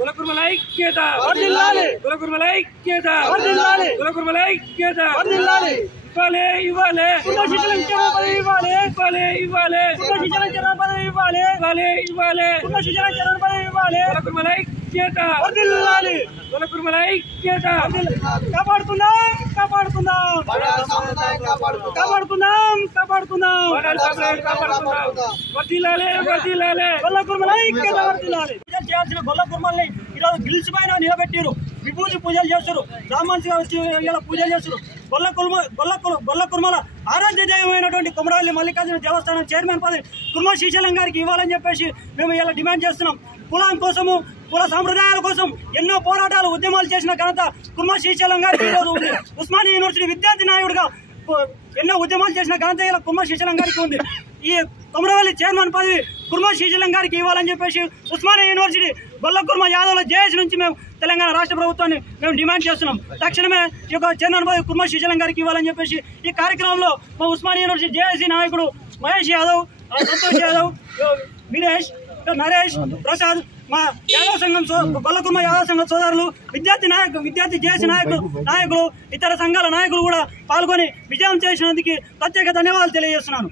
కులకుర్మల ఐక్యత కులకుర్మల ఐక్యత కులకుర్మల ఐక్యత ఇవ్వాలి ఇవ్వాలి ఇవ్వాలి ఇవ్వాలి ఇవ్వాలి కులకుర్మల ఐక్యత కులకుర్మల ఐక్యత కాపాడుకుందాం కాపాడుకుందాం కాపాడుకుందాం కాపాడుకుందాం వర్ధిల్లాలి వర్ధిల్లాలి గొల్లకుర్మల ఐక్యత వర్ధిల్లాలి. పూజలు చేయాల్సిన గొల్లకుర్మల్ని ఈరోజు గిల్స్ పైన నిలబెట్టారు. విభూతి పూజలు చేస్తారు, బ్రాహ్మణ్స్గా వచ్చి ఇలా పూజలు చేస్తారు. గొల్లకుర్మల ఆరాధ్య దైవమైనటువంటి కొమరవెల్లి మల్లికార్జున దేవస్థానం చైర్మన్ పదవి కుర్మ శ్రీశైలం గారికి ఇవ్వాలని చెప్పేసి మేము ఇలా డిమాండ్ చేస్తున్నాం. కులం కోసము, కుల సాంప్రదాయాల కోసం ఎన్నో పోరాటాలు ఉద్యమాలు చేసిన ఘనత కుర్మ శ్రీశైలం గారికి ఈరోజు ఉంది. ఉస్మానియా యూనివర్సిటీ విద్యార్థి నాయకుడిగా ఎన్నో ఉద్యమాలు చేసిన ఘనత ఇలా కుర్మ శ్రీశైలం గారికి ఉంది. ఈ కొమరవెల్లి చైర్మన్ పదవి కుర్మ శ్రీశైలం గారికి ఇవ్వాలని చెప్పేసి ఉస్మానియా యూనివర్సిటీ గొల్లకుర్మ యాదవుల జేఏసీ నుంచి మేము తెలంగాణ రాష్ట్ర ప్రభుత్వాన్ని మేము డిమాండ్ చేస్తున్నాం. తక్షణమే ఈ యొక్క చైర్మన్ పదవి కుర్మ శ్రీశైలం గారికి ఇవ్వాలని చెప్పేసి ఈ కార్యక్రమంలో మా ఉస్మానియా యూనివర్సిటీ జేఏసీ నాయకుడు మహేష్ యాదవ్, సంతోష్ యాదవ్, వీరేష్, నరేష్, ప్రసాద్, మా యాదవ సంఘం గొల్లకుర్మ యాదవ సంఘం సోదరులు, విద్యార్థి జేఏసీ నాయకులు, ఇతర సంఘాల నాయకులు కూడా పాల్గొని విజయం చేసినందుకు ప్రత్యేక ధన్యవాదాలు తెలియజేస్తున్నాను.